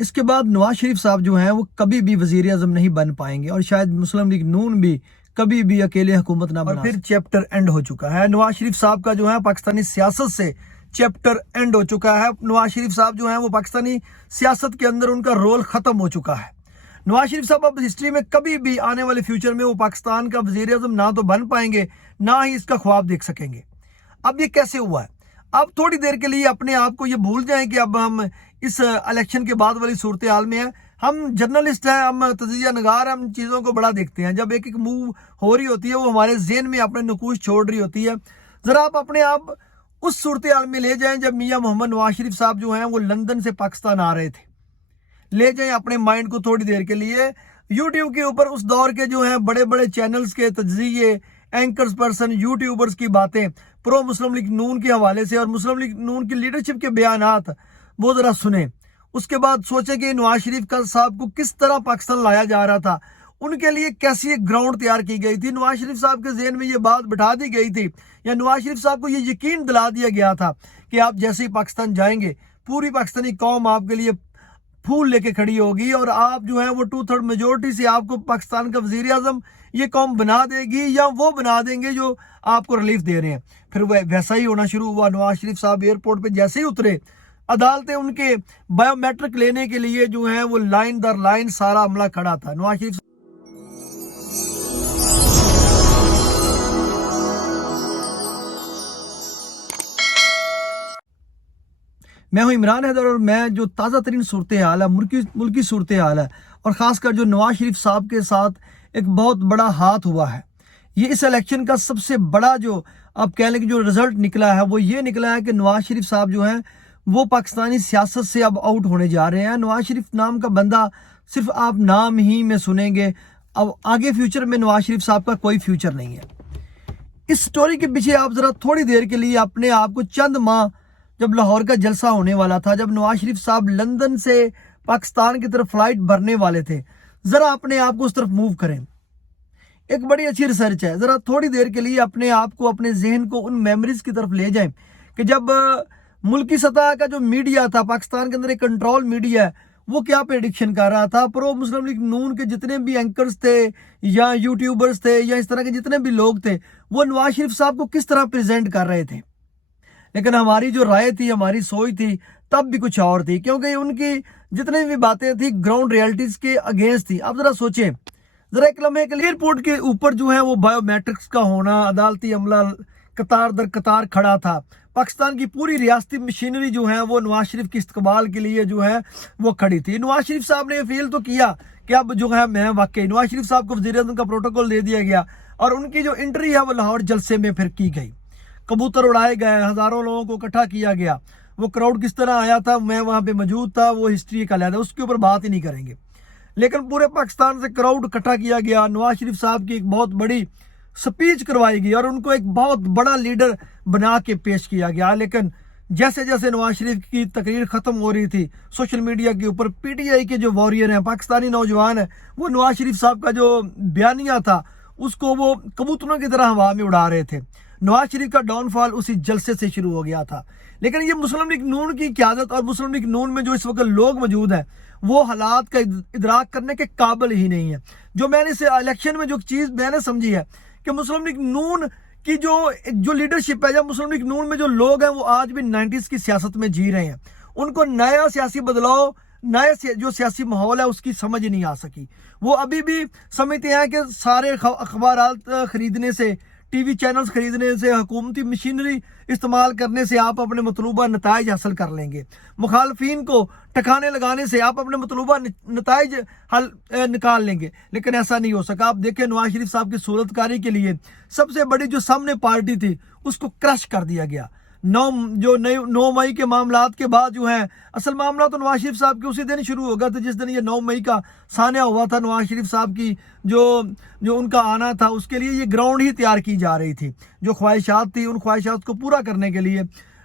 اس کے بعد نواز شریف صاحب جو ہیں وہ کبھی بھی وزیر اعظم نہیں بن پائیں گے، اور شاید مسلم لیگ نون بھی کبھی بھی اکیلے حکومت نہ بنا، اور پھر چیپٹر اینڈ ہو چکا ہے نواز شریف صاحب کا جو ہے پاکستانی سیاست سے چیپٹر اینڈ ہو چکا ہے۔ نواز شریف صاحب جو ہیں وہ پاکستانی سیاست کے اندر ان کا رول ختم ہو چکا ہے۔ نواز شریف صاحب اب ہسٹری میں کبھی بھی آنے والے فیوچر میں وہ پاکستان کا وزیر اعظم نہ تو بن پائیں گے، نہ ہی اس کا خواب دیکھ سکیں گے۔ اب یہ کیسے ہوا ہے؟ اب تھوڑی دیر کے لیے اپنے آپ کو یہ بھول جائیں کہ اب ہم اس الیکشن کے بعد والی صورتحال میں ہیں۔ ہم جرنلسٹ ہیں، ہم تجزیہ نگار ہیں، ہم چیزوں کو بڑا دیکھتے ہیں۔ جب ایک ایک موو ہو رہی ہوتی ہے وہ ہمارے ذہن میں اپنے نقوش چھوڑ رہی ہوتی ہے۔ ذرا آپ اپنے آپ اس صورتحال میں لے جائیں جب میاں محمد نواز شریف صاحب جو ہیں وہ لندن سے پاکستان آ رہے تھے۔ لے جائیں اپنے مائنڈ کو تھوڑی دیر کے لیے یوٹیوب کے اوپر اس دور کے جو ہیں بڑے بڑے چینلز کے تجزیے، اینکرز پرسن، یوٹیوبرز کی باتیں پرو مسلم لیگ نون کے حوالے سے اور مسلم لیگ نون کی لیڈرشپ کے بیانات وہ ذرا سنیں۔ اس کے بعد سوچیں کہ نواز شریف صاحب کو کس طرح پاکستان لایا جا رہا تھا، ان کے لیے کیسی ایک گراؤنڈ تیار کی گئی تھی، نواز شریف صاحب کے ذہن میں یہ بات بٹھا دی گئی تھی، یا نواز شریف صاحب کو یہ یقین دلا دیا گیا تھا کہ آپ جیسے ہی پاکستان جائیں گے پوری پاکستانی قوم آپ کے لیے پھول لے کے کھڑی ہوگی، اور آپ جو ہیں وہ 2/3 میجورٹی سے آپ کو پاکستان کا وزیر اعظم یہ قوم بنا دے گی، یا وہ بنا دیں گے جو آپ کو ریلیف دے رہے ہیں۔ پھر وہ ویسا ہی ہونا شروع ہوا۔ نواز شریف صاحب ایئرپورٹ پہ جیسے ہی اترے، عدالتیں ان کے بایو میٹرک لینے کے لیے جو ہیں وہ لائن در لائن سارا عملہ کھڑا تھا۔ نواز شریف میں ہوں عمران حیدر، اور میں جو تازہ ترین صورتحال ہے، ملکی صورتحال ہے، اور خاص کر جو نواز شریف صاحب کے ساتھ ایک بہت بڑا ہاتھ ہوا ہے، یہ اس الیکشن کا سب سے بڑا جو آپ کہہ لیں کہ جو رزلٹ نکلا ہے وہ یہ نکلا ہے کہ نواز شریف صاحب جو ہیں وہ پاکستانی سیاست سے اب آؤٹ ہونے جا رہے ہیں۔ نواز شریف نام کا بندہ صرف آپ نام ہی میں سنیں گے، اب آگے فیوچر میں نواز شریف صاحب کا کوئی فیوچر نہیں ہے۔ اس سٹوری کے پیچھے آپ ذرا تھوڑی دیر کے لیے اپنے آپ کو چند ماہ جب لاہور کا جلسہ ہونے والا تھا، جب نواز شریف صاحب لندن سے پاکستان کی طرف فلائٹ بھرنے والے تھے، ذرا اپنے آپ کو اس طرف موو کریں۔ ایک بڑی اچھی ریسرچ ہے، ذرا تھوڑی دیر کے لیے اپنے آپ کو، اپنے ذہن کو ان میموریز کی طرف لے جائیں کہ جب ملکی سطح کا جو میڈیا تھا، پاکستان کے اندر ایک کنٹرول میڈیا ہے، وہ کیا پریڈکشن کر رہا تھا۔ پرو مسلم لیگ نون کے جتنے بھی اینکرز تھے یا یوٹیوبرز تھے یا اس طرح کے جتنے بھی لوگ تھے، وہ نواز شریف صاحب کو کس طرح پریزنٹ کر رہے تھے۔ لیکن ہماری جو رائے تھی، ہماری سوچ تھی، تب بھی کچھ اور تھی، کیونکہ ان کی جتنی بھی باتیں تھی گراؤنڈ ریالٹیز کے اگینسٹ تھی۔ اب ذرا سوچیں، ذرا ایک لمحے کے لیے ایئرپورٹ کے اوپر جو ہے وہ بایو میٹرکس کا ہونا، عدالتی عملہ قطار در قطار کھڑا تھا، پاکستان کی پوری ریاستی مشینری جو ہے وہ نواز شریف کی استقبال کے لیے جو ہے وہ کھڑی تھی۔ نواز شریف صاحب نے یہ فیل تو کیا کہ اب جو ہے میں واقعی نواز شریف صاحب کو وزیر اعظم کا پروٹوکول دے دیا گیا، اور ان کی جو انٹری ہے وہ لاہور جلسے میں پھر کی گئی، کبوتر اڑائے گئے، ہزاروں لوگوں کو اکٹھا کیا گیا۔ وہ کراؤڈ کس طرح آیا تھا، میں وہاں پہ موجود تھا، وہ ہسٹری کا علیحدہ، اس کے اوپر بات ہی نہیں کریں گے۔ لیکن پورے پاکستان سے کراؤڈ اکٹھا کیا گیا، نواز شریف صاحب کی ایک بہت بڑی سپیچ کروائی گئی اور ان کو ایک بہت بڑا لیڈر بنا کے پیش کیا گیا۔ لیکن جیسے جیسے نواز شریف کی تقریر ختم ہو رہی تھی، سوشل میڈیا کے اوپر پی ٹی آئی کے جو واریر ہیں، پاکستانی نوجوان ہیں، وہ نواز شریف صاحب کا جو بیانیہ تھا اس کو وہ کبوتروں کی طرح ہوا میں اڑا رہے تھے۔ نواز شریف کا ڈاؤن فال اسی جلسے سے شروع ہو گیا تھا۔ لیکن یہ مسلم لیگ نون کی قیادت اور مسلم لیگ نون میں جو اس وقت لوگ موجود ہیں، وہ حالات کا ادراک کرنے کے قابل ہی نہیں ہے۔ جو میں نے اس الیکشن میں جو چیز میں نے سمجھی ہے کہ مسلم لیگ نون کی جو لیڈرشپ ہے، یا مسلم لیگ نون میں جو لوگ ہیں، وہ آج بھی 90s کی سیاست میں جی رہے ہیں۔ ان کو نیا سیاسی بدلاؤ، نئے جو سیاسی ماحول ہے اس کی سمجھ نہیں آ سکی۔ وہ ابھی بھی سمجھتے ہیں کہ سارے اخبارات خریدنے سے، ٹی وی چینلز خریدنے سے، حکومتی مشینری استعمال کرنے سے آپ اپنے مطلوبہ نتائج حاصل کر لیں گے، مخالفین کو ٹھکانے لگانے سے آپ اپنے مطلوبہ نتائج نکال لیں گے۔ لیکن ایسا نہیں ہو سکا۔ آپ دیکھیں نواز شریف صاحب کی صورت کاری کے لیے سب سے بڑی جو سامنے پارٹی تھی اس کو کرش کر دیا گیا۔ 9 مئی کے معاملات کے بعد جو ہے اصل معاملہ تو نواز شریف صاحب کے اسی دن شروع ہو گیا تھا جس دن یہ 9 مئی کا سانحہ ہوا تھا۔ نواز شریف صاحب کی جو ان کا آنا تھا، اس کے لیے یہ گراؤنڈ ہی تیار کی جا رہی تھی۔ جو خواہشات تھی، ان خواہشات کو پورا کرنے کے لیے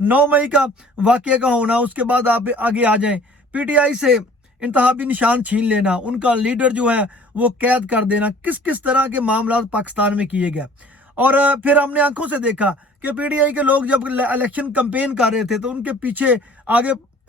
9 مئی کا واقعہ کا ہونا، اس کے بعد آپ آگے آ جائیں، پی ٹی آئی سے انتخابی نشان چھین لینا، ان کا لیڈر جو ہے وہ قید کر دینا، کس طرح کے معاملات پاکستان میں کیے گئے۔ اور پھر ہم نے آنکھوں سے دیکھا کہ پی ٹی آئی کے لوگ جب الیکشن کمپین کر رہے تھے تو ان کے پیچھے آگے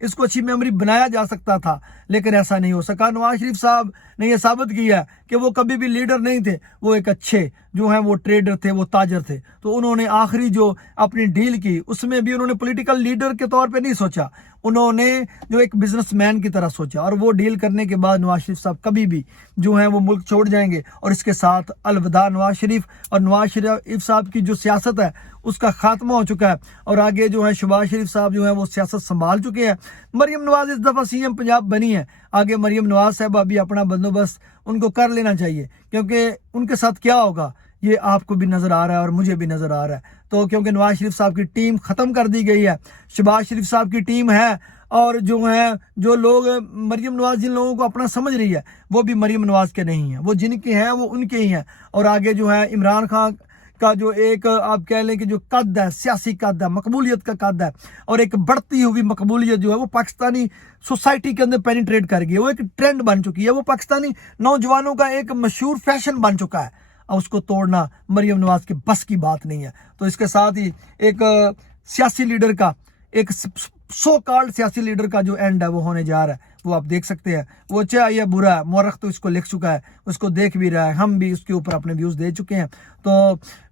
اس کو اچھی میموری بنایا جا سکتا تھا، لیکن ایسا نہیں ہو سکا۔ نواز شریف صاحب نے یہ ثابت کیا کہ وہ کبھی بھی لیڈر نہیں تھے، وہ ایک اچھے جو ہیں وہ ٹریڈر تھے، وہ تاجر تھے۔ تو انہوں نے آخری جو اپنی ڈیل کی اس میں بھی انہوں نے پولیٹیکل لیڈر کے طور پہ نہیں سوچا، انہوں نے جو ایک بزنس مین کی طرح سوچا، اور وہ ڈیل کرنے کے بعد نواز شریف صاحب کبھی بھی جو ہیں وہ ملک چھوڑ جائیں گے، اور اس کے ساتھ الوداع نواز شریف۔ اور نواز شریف صاحب کی جو سیاست ہے اس کا خاتمہ ہو چکا ہے، اور آگے جو ہے شہباز شریف صاحب جو ہیں وہ سیاست سنبھال چکے ہیں۔ مریم نواز اس دفعہ سی ایم پنجاب بنی ہے، آگے مریم نواز صاحبہ بھی اپنا بندوبست ان کو کر لینا چاہیے، کیونکہ ان کے ساتھ کیا ہوگا یہ آپ کو بھی نظر آ رہا ہے اور مجھے بھی نظر آ رہا ہے۔ تو کیونکہ نواز شریف صاحب کی ٹیم ختم کر دی گئی ہے، شہباز شریف صاحب کی ٹیم ہے، اور جو لوگ مریم نواز جن لوگوں کو اپنا سمجھ رہی ہے وہ بھی مریم نواز کے نہیں ہیں، وہ جن کے ہیں وہ ان کے ہی ہیں۔ اور آگے جو ہے عمران خان کا جو ایک آپ کہہ لیں کہ جو قد ہے، سیاسی قد ہے، مقبولیت کا قد ہے، اور ایک بڑھتی ہوئی مقبولیت جو ہے وہ پاکستانی سوسائٹی کے اندر پینیٹریٹ کر گئی ہے، وہ ایک ٹرینڈ بن چکی ہے، وہ پاکستانی نوجوانوں کا ایک مشہور فیشن بن چکا ہے، اور اس کو توڑنا مریم نواز کے بس کی بات نہیں ہے۔ تو اس کے ساتھ ہی ایک سیاسی لیڈر کا، ایک سو کالڈ سیاسی لیڈر کا جو اینڈ ہے وہ ہونے جا رہا ہے، وہ آپ دیکھ سکتے ہیں۔ وہ اچھا یا برا ہے، مورخ تو اس کو لکھ چکا ہے، اس کو دیکھ بھی رہا ہے، ہم بھی اس کے اوپر اپنے ویوز دے چکے ہیں۔ تو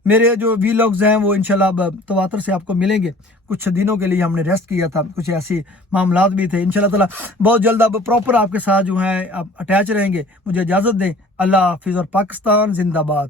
میرے جو ویلاگز ہیں وہ انشاءاللہ اب تواتر سے آپ کو ملیں گے۔ کچھ دنوں کے لیے ہم نے ریسٹ کیا تھا، کچھ ایسی معاملات بھی تھے، انشاءاللہ تعالی بہت جلد اب پراپر آپ کے ساتھ جو ہیں آپ اٹیچ رہیں گے۔ مجھے اجازت دیں، اللہ حافظ، اور پاکستان زندہ باد۔